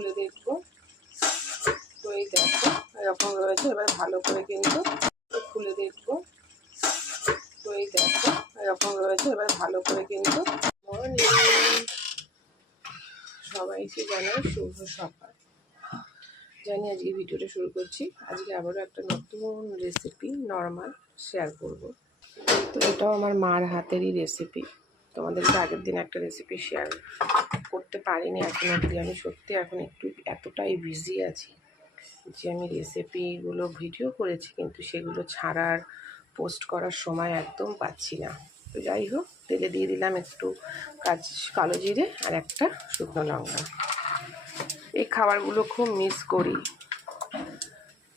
খুলে দেখবো। তো এই দেখো এরকম রয়েছে। এবার ভালো করে কিন্তু খুলে দেখবো। তো এই দেখো এরকম রয়েছে। এবার ভালো করে কিন্তু সবাইকে জানাই শুভ সকাল। জানি আজকে ভিডিওটা শুরু করছি। আজকে আবারও একটা নতুন রেসিপি নর্মাল শেয়ার করব। তো এটাও আমার মার হাতেরই রেসিপি। তোমাদেরকে আগের দিন একটা রেসিপি শেয়ার করতে পারিনি এখন অবধি। আমি সত্যি এখন একটু এতটাই বিজি আছি যে আমি রেসিপিগুলো ভিডিও করেছি কিন্তু সেগুলো ছাড়ার পোস্ট করার সময় একদম পাচ্ছি না। তো যাই হোক, তেলে দিয়ে দিলাম একটু কালো জিরে আর একটা শুকনো লঙ্কা। এই খাবারগুলো খুব মিস করি,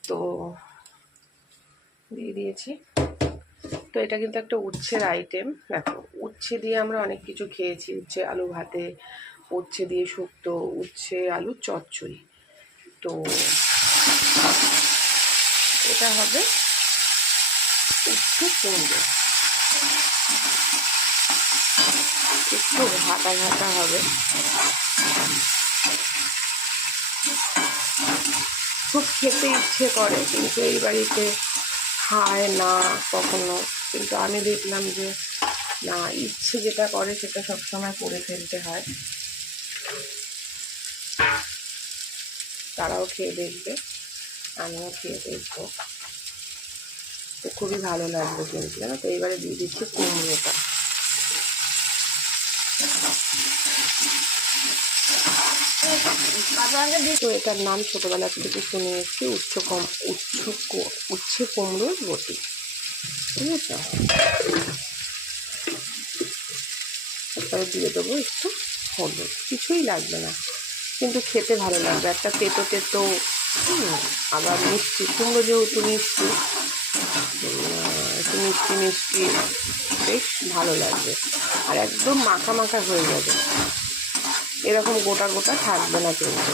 তো দিয়ে দিয়েছি। তো এটা কিন্তু একটা উচ্ছের আইটেম। দেখো, উচ্ছে দিয়ে আমরা অনেক কিছু খেয়েছি। উচ্ছে আলু ভাতে, উচ্ছে দিয়ে শুক্তো, উচ্ছে আলু চচ্চড়ি। তো এটা হবে উচ্ছে কুমড়ো, একটু ঘাটা ঘাটা হবে। খুব খেতে ইচ্ছে করে কিন্তু এই বাড়িতে খায় না কখনো। কিন্তু আমি দেখলাম যে না, ইচ্ছে যেটা করে সেটা সবসময় করে ফেলতে হয়। তারাও খেয়ে দেখবে, আমিও খেয়ে দেখবো। তো খুবই ভালো লাগবে কিন্তু, জানো তো। এইবারে দিয়ে দিচ্ছি কুমড়োটা। তো এটার নাম ছোটোবেলা থেকে শুনে এসছি উচ্ছে কুমড়োর বটি, ঠিক আছে। তারপরে দিয়ে দেবো একটু হলুদ, কিছুই লাগবে না কিন্তু খেতে ভালো লাগবে। একটা তেতো তেতো, আবার মিষ্টি, কুমড়ো যেহেতু মিষ্টি, একটু মিষ্টি মিষ্টি, বেশ ভালো লাগবে। আর একদম মাখা মাখা হয়ে যাবে, এরকম গোটা গোটা থাকবে না কিন্তু।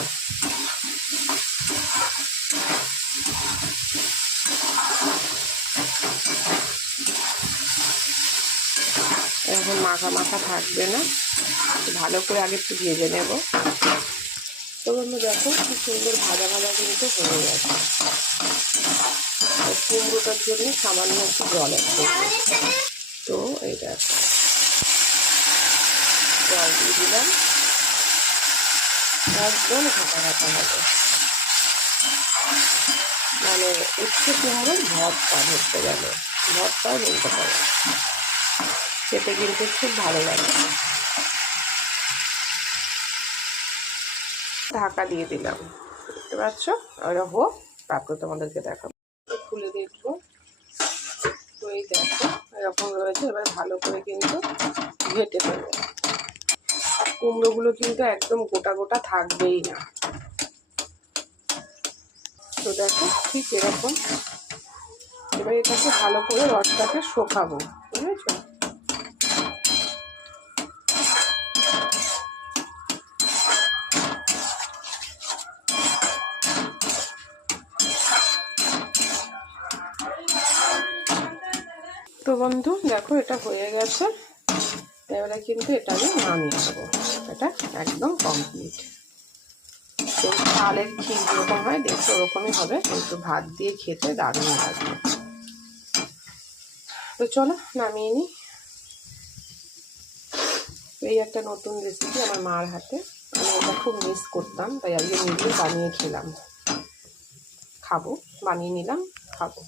এরকম মাখা মাখা থাকবে না। ভালো করে আগে একটু ভেজে নেব। তো বন্ধু দেখো কি সুন্দর ভাজা ভাজা কিন্তু হয়ে গেছে। কুমড়োটার জন্য সামান্য একটু জল আছে। তো এই দেখো জল দিয়ে দিলাম, একদম ঘাটা ঘাটা হবে। মানে উচ্ছে কুমড়োর ভর্তা ধরতে গেলে, ভর্তাও বলতে পারে। খেতে কিন্তু খুব ভালো লাগে। ঢাকা দিয়ে দিলাম, বুঝতে পারছো। ওরা হোক, তারপর তোমাদেরকে দেখাবো। খুলে দেখবো। তো এই দেখো এরকম রয়েছে। এবার ভালো করে কিন্তু ঘেটে দেবো। কুমড়োগুলো কিন্তু একদম গোটা গোটা থাকবেই না। তো দেখো ঠিক এরকম। এবার এটাকে ভালো করে রসটাকে শোকাবো, বুঝেছো। তো বন্ধু দেখো এটা হয়ে গেছে। এবারে কিন্তু এটা আমি নামিয়ে দেবো। এটা একদম কমপ্লিট। সেই চালের ক্ষীর যেরকম হয় দেখতে ওরকমই হবে, কিন্তু ভাত দিয়ে খেতে দারুণ লাগবে। তো চলো নামিয়ে নিই। এই একটা নতুন রেসিপি আমার মার হাতে। আমি এটা খুব মিস করতাম, তাই আজকে নিজেই বানিয়ে খেলাম। বানিয়ে নিলাম, খাবো।